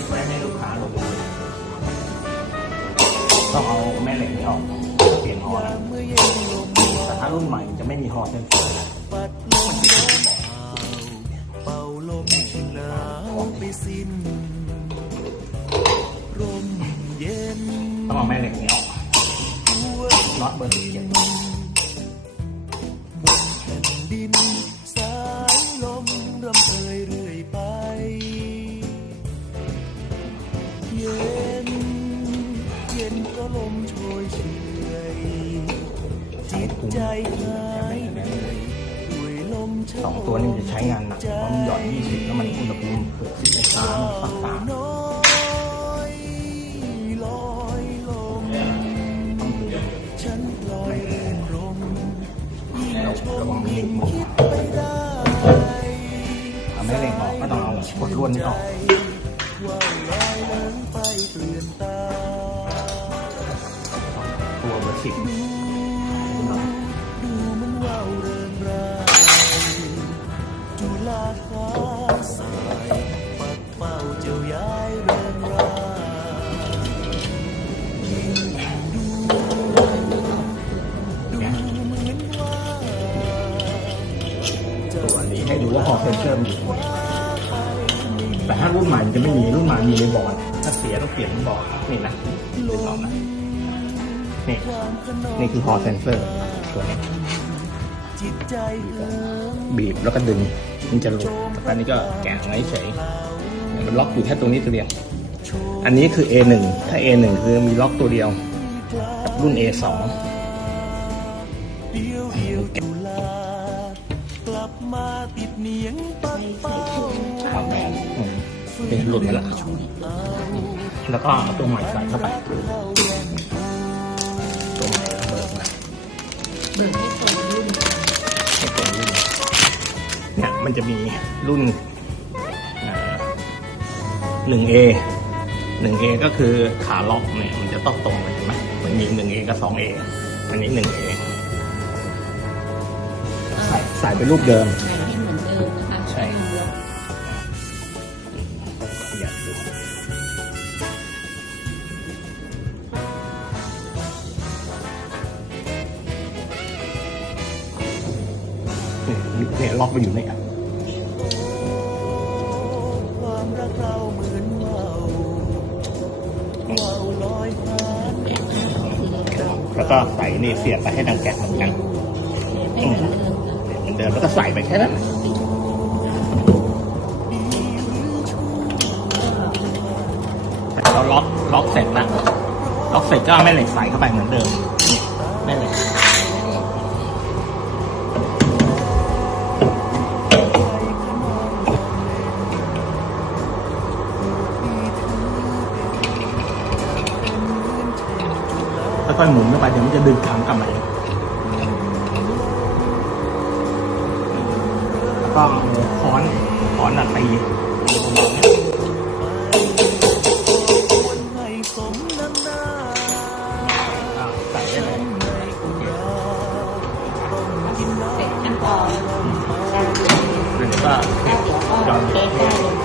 ิดไว้ให้ลูกค้าลงต้องเอาแม่เหล็กนี้ออกเปลี่ยนฮอนะแต่ถ้ารุ่นใหม่จะไม่มีฮอเส้นสีเป่าลเย็นต้องเอาแม่เหล็กนี้ออกน็อตเบอร์สิบเจ็ด เฉยจิตใจหายด้วยลมชสองตัวนี้มันจะใช้งานหนักเพราะมันหย่อน20แล้วมันอุณหภูมิเกือบ10องศามต่างน้อยลอยลมๆต้องดูฉันลอยเรื่นรมยิ่งแล้วชระวังลิยิ่งงก์คิดไปได้เอาแม่เล็กออกก็ต้องเอากดลวดนี้ออก สิบดูมันวาวเริงราจุฬาฟ้าสปัดเป่าเจ้ายายเริงรายยิ่งดูดูเหมือนว่าตัวนี้ให้ดูว่าฮอเซนเซอร์มันอยู่ตรงไหนแต่ถ้ารุ่นใหม่มันจะไม่มีรุ่นใหม่มีในบอร์ดถ้าเสียต้องเปลี่ยนบอร์ดนี่นะดูลองนะ นี่นี่คือฮอเซนเซอร์ตัวนี้บีบแล้วก็ดึงมันจะหลุดแต่อันนี้ก็แกะไว้เฉยมันล็อกอยู่แค่ตรงนี้ตัวเดียว อันนี้คือ A1 ถ้า A1 คือมีล็อกตัวเดียว กับรุ่น A2 เดียวเดียวจุฬากลับมนเป้าครับอืมเป็นหลุดไปแล้วแล้วก็เอาตัวใหม่ใส่เข้าไป เบิกให้ตรงรุ่นให้เป็นรุ่นเนี่ยมันจะมีรุ่นหนึ่ง A หนึ่ง A ก็คือขาล็อกเนี่ยมันจะต้องตรงเลยเห็นไหมมันมีหนึ่ง A กับสอง A อันนี้หนึ่ง A ใส่ใส่เป็นรูปเดิม เนี่ยเนี่ยล็อกไปอยู่เนี่ยความรักเราเหมือนว่าวว่าวลอยผ่าแล้วก็ใส่นี่เสียบไปให้ดังแกะเหมือนกันเหมือนเดิมค่ะเหมือนแล้วก็ใส่ไปแค่นั้นเราล็อกล็อกเสร็จแล้วล็อกเสร็จก็แม่เหล็กใส่เข้าไปเหมือนเดิมแม่เหล็ก ค่อยๆหมุนเข้าไปเดี๋ยวมันจะดึงขังกลับมาเองแล้วก็ค้อนค้อนหนักตีขั้นตอนการดูก็เก็บจอมเก็บ